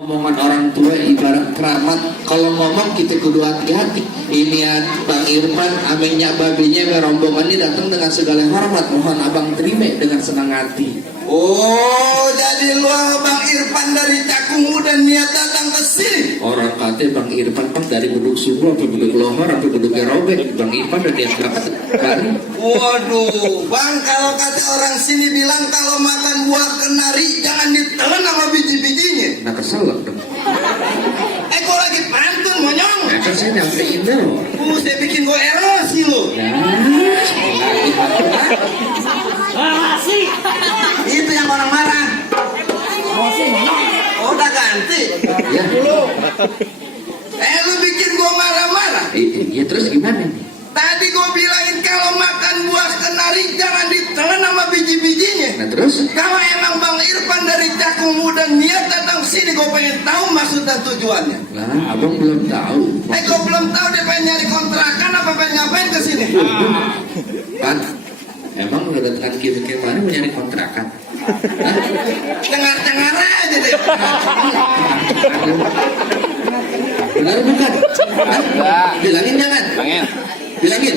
Omongan orang tua ibarat keramat. Kalau ngomong kita kudu hati-hati. Ini Bang Irfan amenya babinya rombongan ini datang dengan segala hormat. Mohon abang terima dengan senang hati. Oh, jadi lu Bang Irfan dari Cakung dan niat datang ke sini. Orang kata Bang Irfan pak dari beduk subuh apa beduk lohor apa beduk robek. Bang Irfan udah niat banget kan? Waduh, Bang, kalau kata orang sini bilang kalau makan buah kenari jangan ditelan sama biji-bijinya. Nah keselak dong. Kok lagi pantun monyong? Nah kan saya nyampein dong. Saya bikin gue erosi lu. Itu yang orang marah. Oh, udah ganti. Ya. Lu bikin gue marah-marah. Ya terus gimana nih? Tadi gue bilangin kalau makan buah kenari jangan ditelan sama biji-bijinya. Nah terus? Kalau emang Bang Irfan dari Cakung dan niat datang sini, gue pengen tahu maksud dan tujuannya. Nah abang belum tahu. Gue belum tahu dia pengen nyari kontrakan apa pengen ngapain ke sini. Pan, emang udah datang kira-kira mana mau nyari kontrakan? Cengar-cengar aja deh. Benar bukan? Bilangin jangan. Bilangin.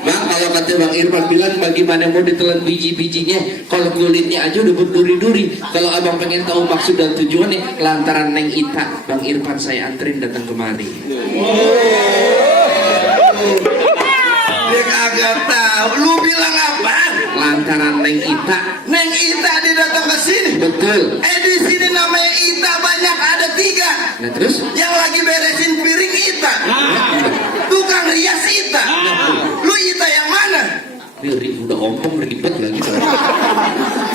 Bang, kalau kata Bang Irfan bilang bagaimana mau ditelan biji-bijinya, kalau kulitnya aja udah berduri-duri. Kalau abang pengen tahu maksud dan tujuannya, lantaran Neng Ita, Bang Irfan saya anterin datang kemari. Dia kagak tahu. Lu bilang apa? Lantaran Neng Ita. Neng Ita dia datang ke sini. Betul. Di sini namanya Ita banyak, ada 3. Nah terus? Yang lagi beresin piring Ita. Tukang rias Ita. Lu Ita yang mana? Udah ompong ribet lagi.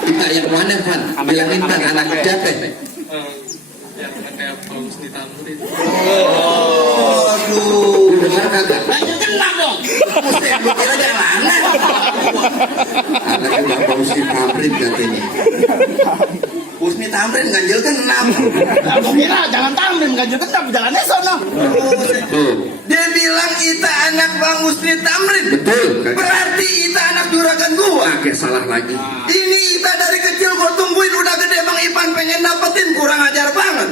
Ita yang mana Van? Bilangin kan anak siapa? Yang kayak paus di tamrin. Aduh. Lu dengar kagak? Banyak kena dong. Mesti lu kira yang mana? Anaknya Bang Paus di pabrik katanya. Husni Tamrin ganjil kan 6. Aku kira jangan tamrin ganjil kan jalannya sono. Tuh. Dia bilang Ita anak Bang Husni Tamrin. Betul. Berarti Ita anak juragan gua. Oke, salah lagi. Ini Ita dari kecil gua tungguin udah gede Bang Ipan pengen dapetin, kurang ajar banget.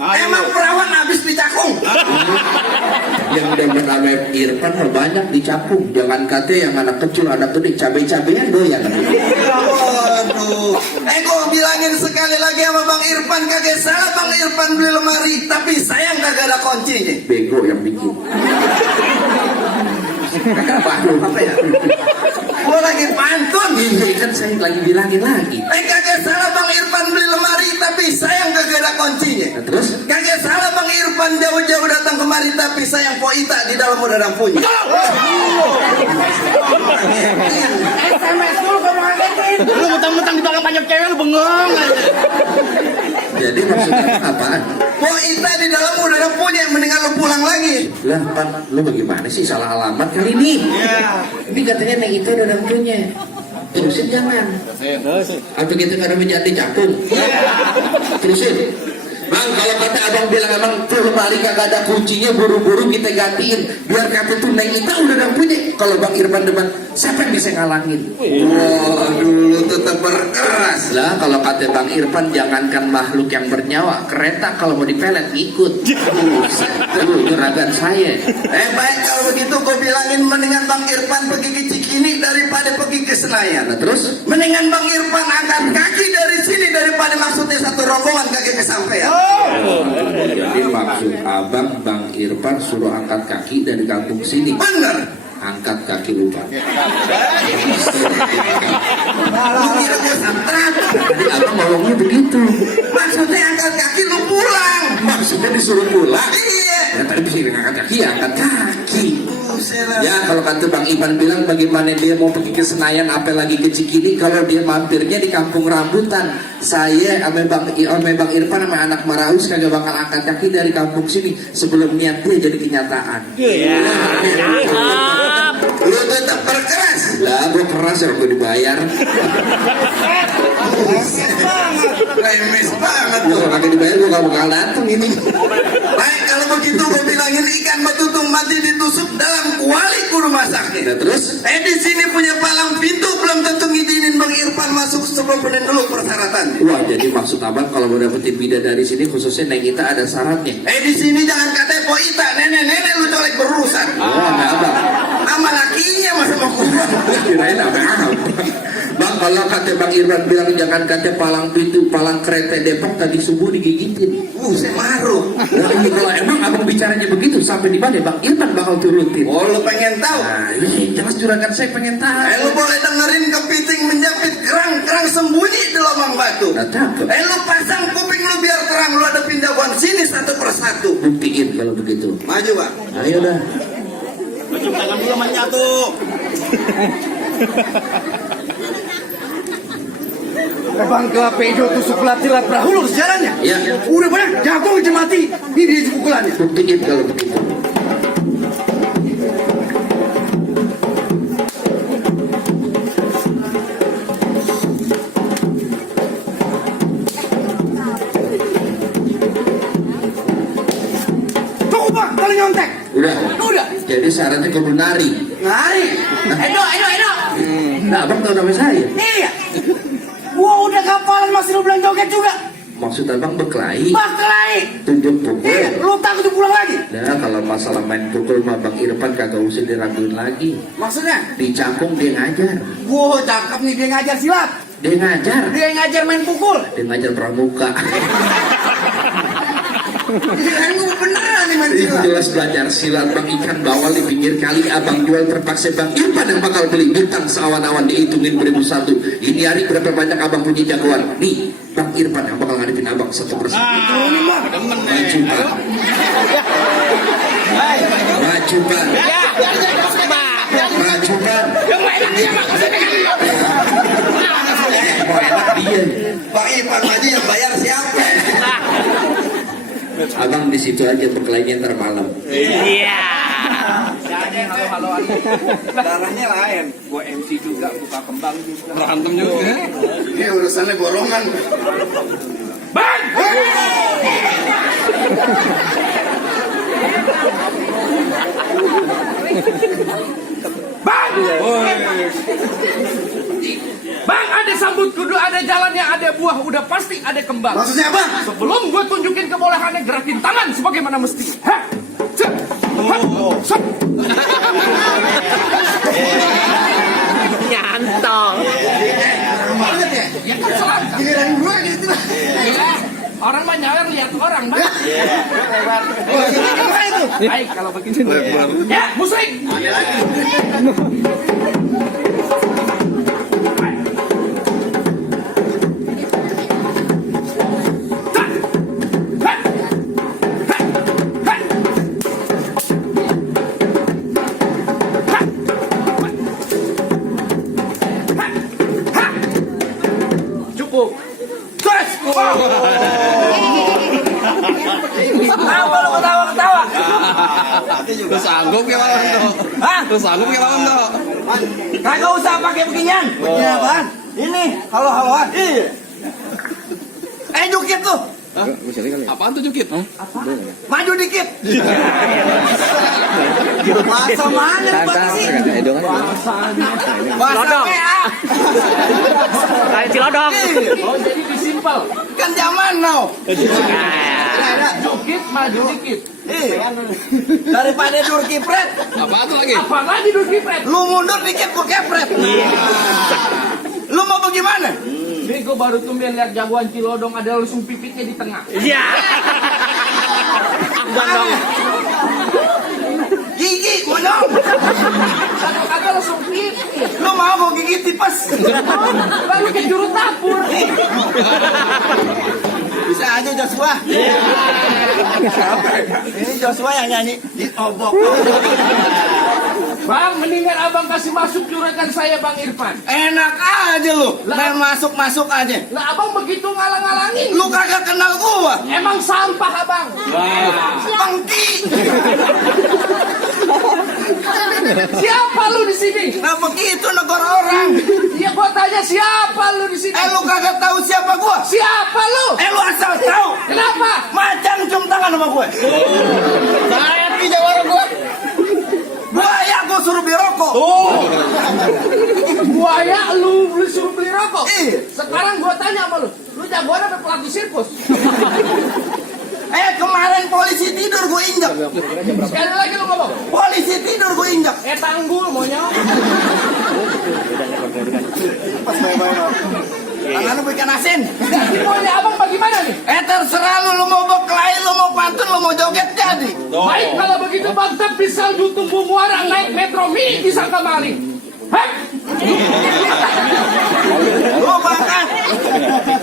Emang perawan habis di Cakung. Yang udah bernama Irfan mah banyak di Cakung. Jangan kata yang anak kecil, anak gede, cabai-cabean doyan. Waduh. Gua bilangin sekali lagi sama Bang Irfan, kagak salah Bang Irfan beli lemari, tapi sayang kagak ada kuncinya. Bego yang bikin. Apa ya? Gua lagi pantun. Ini kan saya lagi bilangin lagi. Kagak salah Bang Irfan beli lemari, tapi sayang kagak ada kuncinya. Nah, terus? Kagak salah Bang Irfan jauh-jauh datang kemari, tapi sayang Po Ita di dalam udah ada punya. SMS dulu kamu ngagetin. Lu mentang-mentang di belakang banyak cewek lu bengong aja. Jadi maksudnya apaan? Po Ita di dalam udah ada punya, mendingan lu pulang lagi. Lah, Pan, lu bagaimana sih salah alamat kali ini? Ini katanya Neng itu ada punya. Terusin jangan. Atau kita karena menjadi Cakung. Terusin. Bang, kalau kata abang bilang emang tuh lemari kagak ada kuncinya, buru-buru kita gantiin. Biar kata tuh Neng Ita udah ada punya. Kalau Bang Irfan depan, siapa yang bisa ngalangin? Waduh, lu tetap berkeras. Lah, kalau kata Bang Irfan, jangankan makhluk yang bernyawa, kereta kalau mau dipelet ngikut. Itu juragan saya. Baik kalau begitu gue bilangin mendingan Bang Irfan pergi ke Cikini daripada pergi ke Senayan. Nah, terus? Mendingan Bang Irfan angkat kaki dari sini daripada maksudnya satu rombongan kaki kesampaian. Jadi maksud abang Bang Irfan suruh angkat kaki dari kampung sini. Bener. Angkat kaki lupa. Lu kira gue santrat? Jadi abang ngomongnya begitu. Maksudnya angkat kaki lu pulang. Maksudnya disuruh pulang. Iya. Ya tadi bisa angkat kaki, ya angkat kaki. Buset. Ya kalau kata Bang Ipan bilang bagaimana dia mau pergi ke Senayan apalagi ke Cikini kalau dia mampirnya di kampung rambutan. Saya sama Bang Irfan sama anak Maraus kagak bakal angkat kaki dari kampung sini sebelum niat dia jadi kenyataan. Lu tetap berkeras. Lah gue keras ya gue dibayar. Remes banget Gue tuh. kalau kagak dibayar gue gak bakal dateng ini. Baik kalau begitu gue bilangin ikan betutung mati ditusuk dalam kuali ke rumah sakit. Nah, terus? Di sini punya palang pintu belum tentu ngizinin Bang Irfan masuk sebelum penuhin dulu persyaratan. Wah, jadi maksud abang kalau mau dapetin bidadari sini khususnya Neng Ita ada syaratnya. Di sini jangan katanya po Ita, nenek-nenek lu colek berurusan. Oh, ada abang. Sama lakinya masa mau kurang. Kirain apa? Bang, kalau kata Bang Irfan bilang jangan kata palang pintu, palang kereta Depok tadi subuh digigitin. Saya maruk. Nah, ini kalau emang abang bicaranya begitu sampai di mana Bang Irfan bakal turutin? Oh, lu pengen tahu? Nah, ini jelas juragan saya pengen tahu. Lu boleh dengerin kepiting menjepit kerang sembunyi di lubang batu. Nah, cakep. Lu pasang kuping lu biar terang, lu ada pindahan sini satu persatu. Buktiin kalau begitu. Maju, Bang. Ayo dah. Cium tangan dulu sama nyatu. Bang ke pejo tusuk latirat prahulu sejarahnya. Ya. Udah banyak jago mati. Ini dia pukulannya. Buktiin kalau begitu. Tunggu Bang, kali nyontek. Udah. Jadi syaratnya kudu nari. Ngari. Edo. Nah, abang tahu nama saya. Iya. Gua udah kapalan masih lu bilang joget juga. Maksud abang berkelahi. Baklai. Tunjuk pukul. Iya, lu takut pulang lagi. Nah, kalau masalah main pukul mah Bang Irfan kagak usah diraguin lagi. Maksudnya? Di Cakung dia ngajar. Gua cakep nih dia ngajar silat. Dia ngajar. Dia ngajar main pukul. Dia ngajar pramuka. Kan gua beneran nih main Itu silat. jelas belajar silat. Bang ikan bawal di pinggir kali. Abang jual terpaksa Bang Irfan yang bakal beli bintang seawan-awan dihitungin 1001. Ini hari berapa banyak abang punya jagoan? Nih, Bang Irfan yang bakal ngadepin abang satu persatu. Turunin Bang. Maju Pak. Maju Pak. Maju Pak. Mau enak dia. Bang Irfan maju yang bayar siapa? Abang di situ aja berkelahinya ntar malam. Iya. Darahnya lain. Gua MC juga, buka kembang juga. Berantem juga. Ini urusannya borongan. Bang! Bang! Bang, ada sambut kudu, ada jalannya, ada buah, udah pasti ada kembang. Maksudnya apa? Sebelum gue tunjukin kebolehannya, gerakin tangan sebagaimana mesti. Hah? Cek. Hah? Sep. Nyantol. Ya kan selangkah. Giliran gue gitu. Ya, orang mah nyawer lihat orang, Bang. Oh, ini gimana itu? Baik, kalau begitu. Ya, musik. Cukup. Terus. Kenapa lu ketawa-ketawa? Lu sanggup ya malam tuh. Hah? Lu sanggup ya malam tuh. Kagak usah pakai beginian. Beginian apaan? Ini, halo-haloan. Iya. Jukit tuh. Apaan tuh Jukit? Maju dikit. Bahasa mana lu Bang, sih? Bahasa Lodong. PA. Kayak Cilodong. Oh, jadi disimpel. Kan zaman now. Jukit maju dikit. Daripada dur kipret. Apaan tuh lagi? Apa lagi dur kipret? Lu mundur dikit gua kepret. Lu mau bagaimana? Nih gua baru tumben lihat jagoan Cilodong ada langsung pipitnya di tengah. Iya. Mana? Gigi, mondong. Kagak langsung pipit. Lu mau gigi tipes? Lalu ke juru dapur. Bisa aja Joshua. Ini Joshua yang nyanyi di obok. Bang, mendingan abang kasih masuk juragan saya Bang Irfan. Enak aja lu, main masuk-masuk aja. Lah abang begitu ngalang-ngalangin. Lu kagak kenal gua. Emang sampah abang. Pengki. Siapa lu di sini? Nah begitu negara orang. Iya gua tanya siapa lu di sini? Lu kagak tahu siapa gua? Siapa lu? Lu asal tahu. Kenapa? Macan cium tangan sama gue. rokok. Buaya lu suruh beli rokok. Iya. Sekarang gua tanya sama lu jagoan apa pelatih sirkus? Kemarin polisi tidur gue injak. Sekali lagi lu ngomong. Polisi tidur gue injak. Tanggul monyong. Pas main-main. Tangannya bikin asin. Jadi maunya abang bagaimana nih? Terserah lu mau berkelahi, lu mau pantun, lu mau joget jadi. Baik kalau begitu bang, tapi salju tumbuh muara naik metro mini disangka maling. Hei! Lu bakat.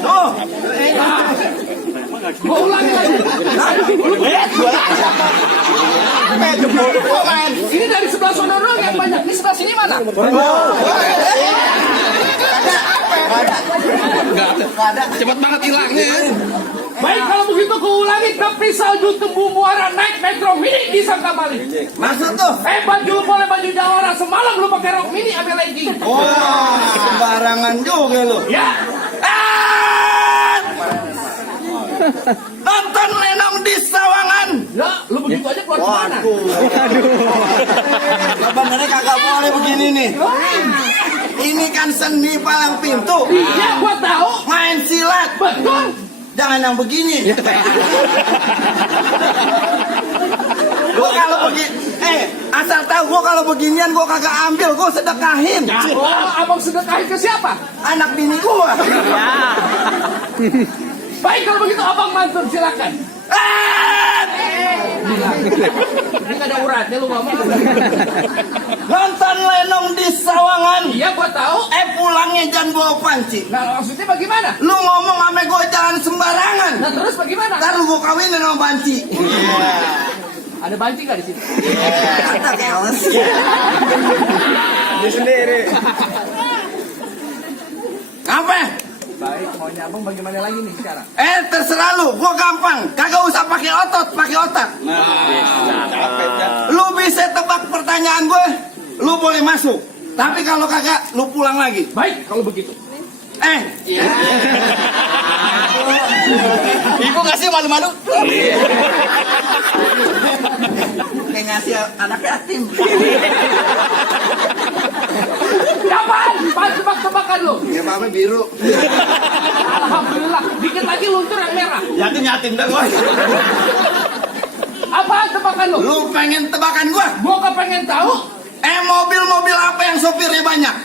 Tuh. Gua ulangi lagi. Ini dari sebelah sana doang yang banyak. Ini sebelah sini mana? Cepat banget hilangnya ya. Baik kalau begitu gua ulangi, tapi salju tumbuh muara naik metro mini disangka maling. Maksud tuh. Baju lu boleh baju jawara, semalam lu pakai rok mini ambil legging. Wah, sembarangan juga lu. Ya. Nonton Lenong di Sawangan. Ya, lu begitu aja keluar kemana? Sebenarnya kagak boleh begini nih. Ini kan seni palang pintu. Iya, gua tahu. Main silat. Betul. Jangan yang begini. Gua kalau begini, asal tahu gua kalau beginian gua kagak ambil, gua sedekahin. Oh, abang sedekahin ke siapa? Anak bini gua. Baik kalau begitu abang mantur silakan. Ini gak ada uratnya lu ngomong. Nonton Lenong di Sawangan. Iya gua tahu. Pulangnya jangan bawa panci. Nah maksudnya bagaimana? Lu ngomong sama gua jangan sembarangan. Nah terus bagaimana? Ntar lu gua kawinin sama panci. Ada banci gak di sini? Ada keles. Dia sendiri. Apa? Baik, maunya abang bagaimana lagi nih sekarang? Terserah lu, gua gampang. Kagak usah pakai otot, pakai otak. Lu bisa tebak pertanyaan gue, lu boleh masuk. Tapi kalau kagak, lu pulang lagi. Baik, kalau begitu. Ibu ngasih malu-malu. Kayak ngasih anak yatim. Apaan? Apaan tebak-tebakan lu? Ya mama biru. Alhamdulillah, dikit lagi luntur yang merah. Yatim dah gua. Apaan tebakan lu? Lu pengen tebakan gua? Gua kepengen tahu. Mobil-mobil apa yang sopirnya banyak?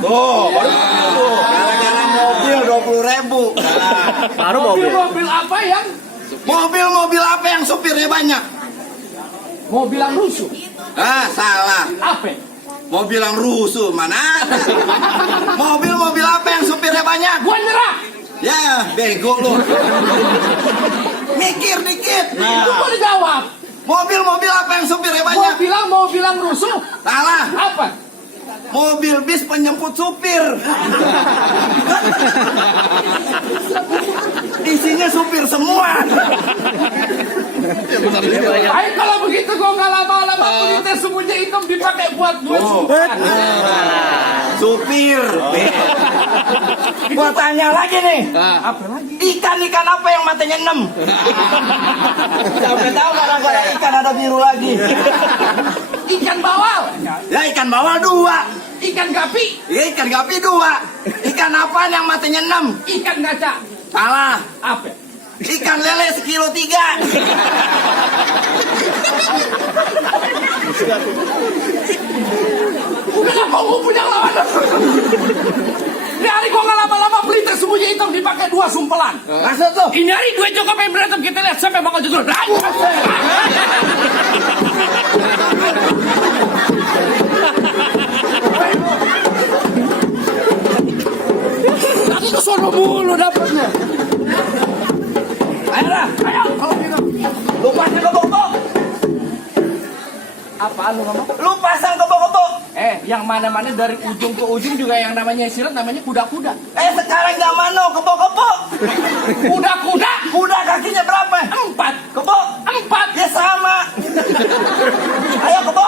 Tuh, gara-gara mobil 20.000. Baru mobil. Mobil apa yang? Mobil-mobil apa yang sopirnya banyak? Mobil yang rusuh. Salah. Apa? Mobil yang rusuh mana ada? Mobil-mobil apa yang supirnya banyak? Gua nyerah. Ya, bego lu. Mikir dikit. Itu gua dijawab. Mobil-mobil apa yang supirnya Gua banyak? bilang mobil yang rusuh. Salah. Apa? Mobil bis penjemput supir. Isinya supir semua. Baik kalau begitu gua nggak lama-lama kulitnya semuanya hitam dipakai buat Supir. Gua tanya lagi nih. Apa lagi? Ikan-ikan apa yang matanya 6? Sampai tahu gara-gara ikan ada biru lagi. Ikan bawal. Ya ikan bawal 2. Ikan gapi. Ya ikan gapi 2. Ikan apaan yang matanya 6? Ikan ngaca. Salah. Apa? Ikan lele 1,3 kilo. Udah gak mau punya lawan. Ini hari gua nggak lama-lama pelita semuanya hitam dipakai 2 sumpelan. Maksud tuh? Ini hari gue juga pengen berantem, kita lihat siapa yang bakal jujur. Aku kesono mulu dapatnya. Ayo dah. Ayo, kalau gitu. Lu pasang kebo-kebo. Apaan lu ngomong? Lu pasang kebo-kebo. Yang mana-mana dari ujung ke ujung juga yang namanya silat namanya kuda-kuda. Sekarang zaman no kebo-kebo. Kuda-kuda. Kuda kakinya berapa? 4. Kebo. 4. Ya sama. Ayo kebo.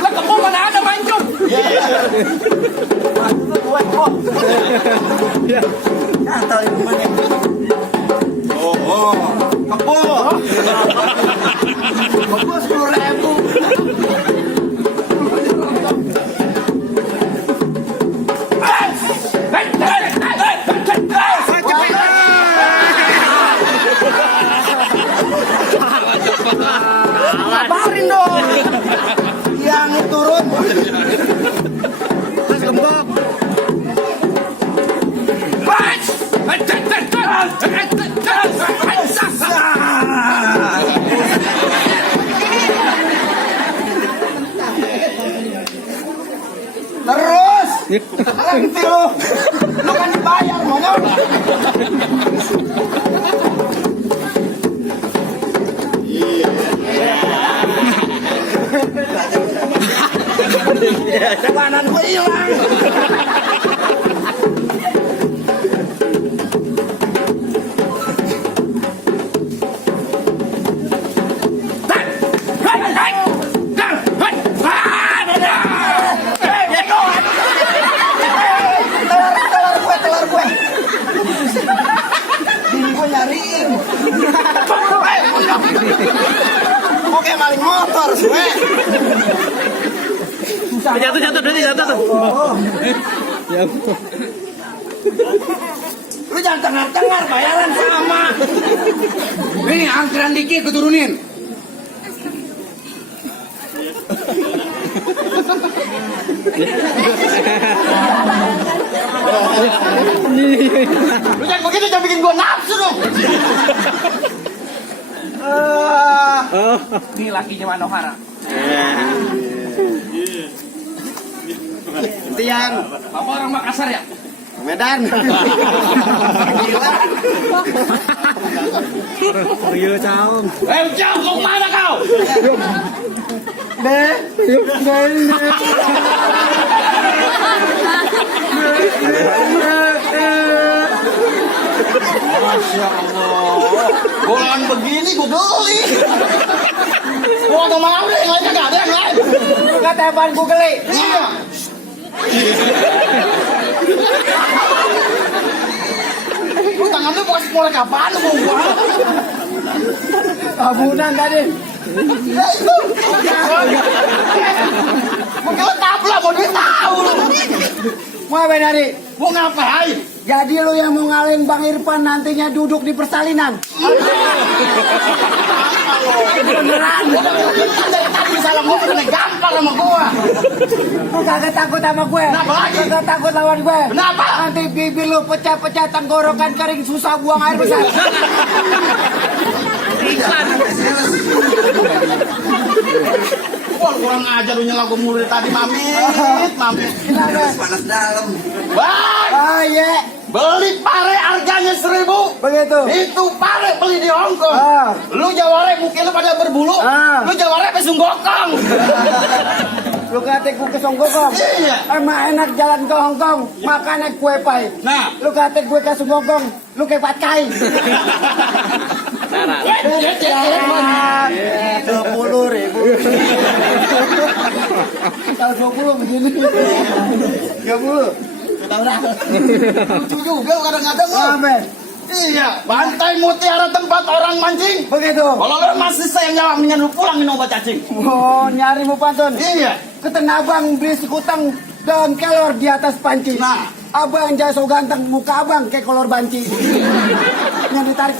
Lah kebo mana ada mancung. Maksud gue kebo. Ya tahu yang mana. Oh, kebo. Gua 10.000. Kabarin dong. Yang turun. Terus gembok. Terus. Nanti lu kan dibayar monyong. Kanan gue hilang. Telur gue. Bini gue nyariin. Oke, maling motor gue. Jatuh, tuh. Lu jangan tengar-tengar, bayaran sama. Ini angkran dikit gue turunin. Lu jangan begitu, jangan bikin gue nafsu dong. Ini lakinya Manohara. Itu yang apa orang Makassar ya? Medan. Gila. Iya, Caung. Jauh, mau kemana kau? Masya Allah. Bolaan begini gue geli. Gua gak mau deh, yang lainnya gak ada yang lain. Kata apaan gue geli? Iya. Lu tangan lu bukan mulai kapan lu mau gua? Abunan tadi. Ya itu. Mungkin lu tabla, mau duit tahu lu. Mau apa dari? Mau ngapain? Jadi lu yang mau ngalahin Bang Irfan nantinya duduk di persalinan. Beneran. Dari tadi salah ngomong kena gampang sama gua. Lu kagak takut sama gue? Kenapa lagi? Kagak takut lawan gue? Kenapa? Nanti bibir lu pecah-pecah, tenggorokan kering, susah buang air besar. Iklan. Wah, kurang ajar lu nyela gue mulu dari tadi, Mamit. Panas dalam. Bang! Ah, iya. Beli pare harganya 1.000. Begitu. Itu pare beli di Hongkong. Ah. Lu jaware mungkin lu pada berbulu. Ah. Lu jaware pesung gokong. Lu kata gue ke Songgokong. Iya. Emang enak jalan ke Hongkong, makan naik kue pai. Nah. Lu kata gue ke Songgokong, lu kayak patkai. 20.000. Kalau 20 begini. 30. Lucu juga kadang-kadang lu. Amin. Iya, pantai mutiara tempat orang mancing. Begitu. Kalau lu masih sayang jawab, mendingan lu pulang minum obat cacing. Oh, nyari mau pantun. Iya. Ketemu abang beli sekutang daun kelor di atas panci. Nah. Abang jangan so ganteng, muka abang kayak kolor banci. Yang ditarik.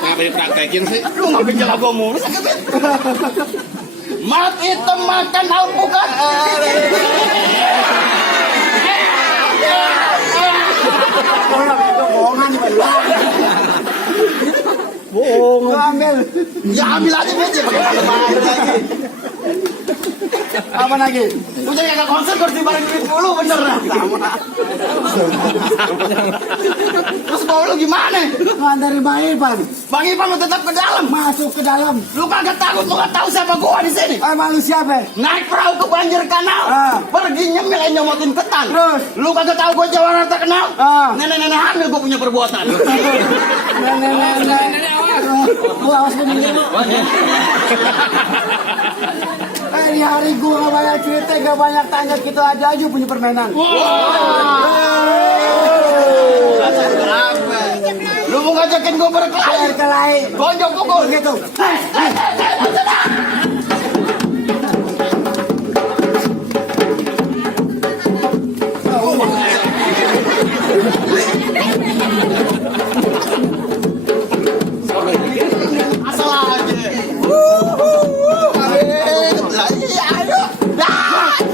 Ngapain dipraktekin sih? Lu ngapain jela gua mulu sakit. Mat itu makan alpukat. Bohongan bohong. Ambil. Ya ambil aja aja pakai air lagi. Apa lagi? Lu jadi agak konser kursi bareng duit dulu bener. Terus bawa lu gimana? Dari Bang Irfan. Bang Ipan lu tetap ke dalam. Masuk ke dalam. Lu kagak takut, lu gak tahu siapa gua di sini. Emang lu siapa? Naik perahu ke banjir kanal. Ah. Pergi nyemil nyomotin ketan. Terus? Lu kagak tahu gua jawara terkenal. Ah. Nenek-nenek hamil gua punya perbuatan. Nenek. Gua awas begini. Di hari gua gak banyak cerita, gak banyak tanya, kita aja punya permainan. Lu mau ngajakin gue berkelahi? Gonjok pukul gitu. Asal aja. Ayo.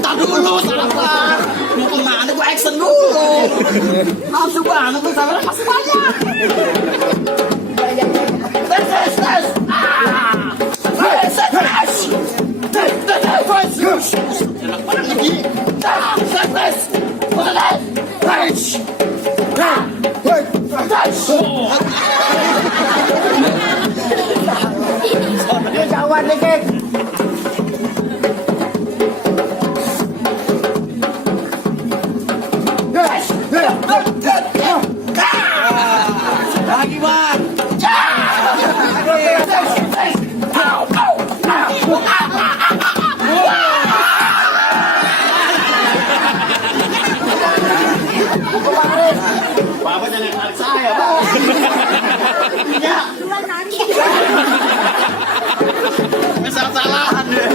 Tak dulu sabar. Mau kemana gue action dulu. Langsung banget tuh sabar masih banyak. Jauhan dikit. Lagi bang. Bapak jangan narik saya, Bang. Ya. Salah-salahan deh.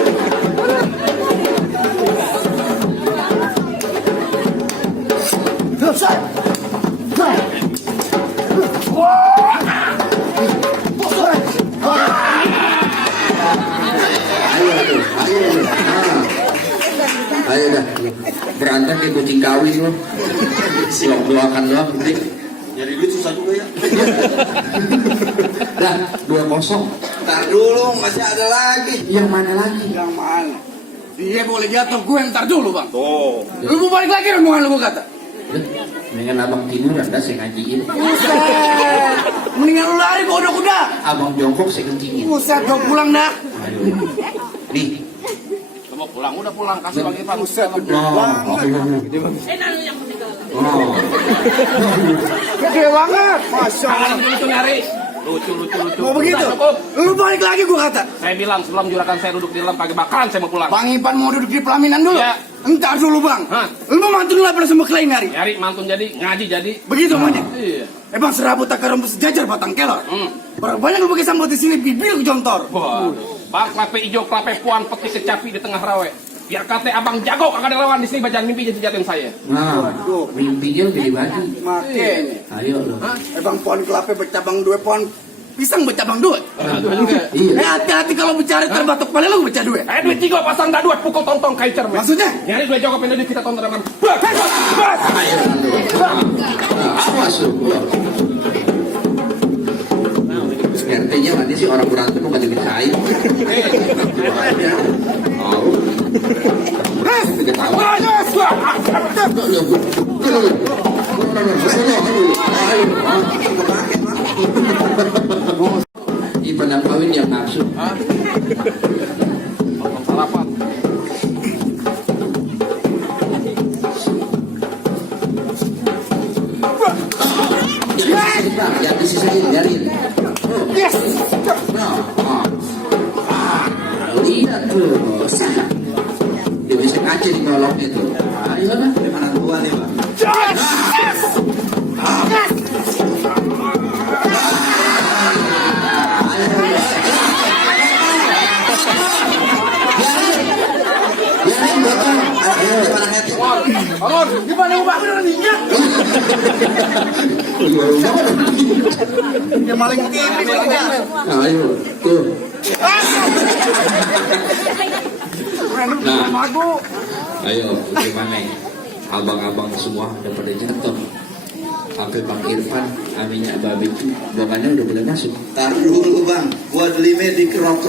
Ayo dah, berantem kayak kucing kawin lo. Siap doakan doang, penting. Jadi duit susah juga ya. Dah, 2-0. Ntar dulu masih ada lagi. Yang mana lagi? Yang mana? Dia boleh jatuh, gue yang ntar dulu, Bang. Tuh. Lu mau balik lagi rombongan lu gue kata. Mendingan abang tiduran dah saya ngajiin. Buset. Mendingan lu lari ke kuda-kuda. Abang jongkok saya kencingin. Buset, gue pulang dah. Ayo. Nih. Lu mau pulang, udah pulang. Kasih lagi, Bang. Buset, gede Oh, banget. oh. Gede banget. Masya Allah. Itu nyari. Lucu. Mau begitu? Lu balik lagi gue kata. Saya bilang sebelum juragan saya duduk di dalam kagak bakalan saya mau pulang. Bang Ipan mau duduk di pelaminan dulu? Ya. Entar dulu, Bang. Hah? Lu mau mantun lah pada semua klien nyari. Nyari mantun jadi, ngaji jadi. Begitu maunya. Iya. Bang serabut takar rumput sejajar batang kelor. Berapa banyak lu pakai sambal di sini bibir jontor. Wah. Bang klape ijo, klape puan, peti kecapi di tengah rawe. Biar kate abang jago kagak ada lawan di sini bacaan mimpi jadi jatuhin saya. Nah, mimpinya lebih bagi. Makanya. Ayo lo. Bang pohon kelapa bercabang dua, pohon pisang bercabang dua. Iya. Hati-hati kalau bicara terbatuk kepala lu baca dua. Duit tiga pasang dah duit pukul tontong kayak cermin. Maksudnya? Nyari duit jawab ini kita tonton dengan. Ayo lo. Awas lo. RT-nya nanti sih orang berantem mau ngajakin saya. Oh. Ketawa. Ipan yang kawin yang nafsu. Sarapan. Yang disisain biarin. Yes. Lihat tuh. Dia bisa ngaji di nolong itu. Ayo lah. Mana tua nih, Bang? Biarin botol. Ayo, mana hati? Bangun, Gimana mau bangun orang ninja? Dia maling tipis lagi. Ayo, tuh. Nah, aku. Ayo, gimana? Abang-abang semua udah pada jatuh. Sampai Bang Irfan, aminya babi itu, bukannya udah boleh masuk. Ntar dulu, Bang. Gua beli di kerok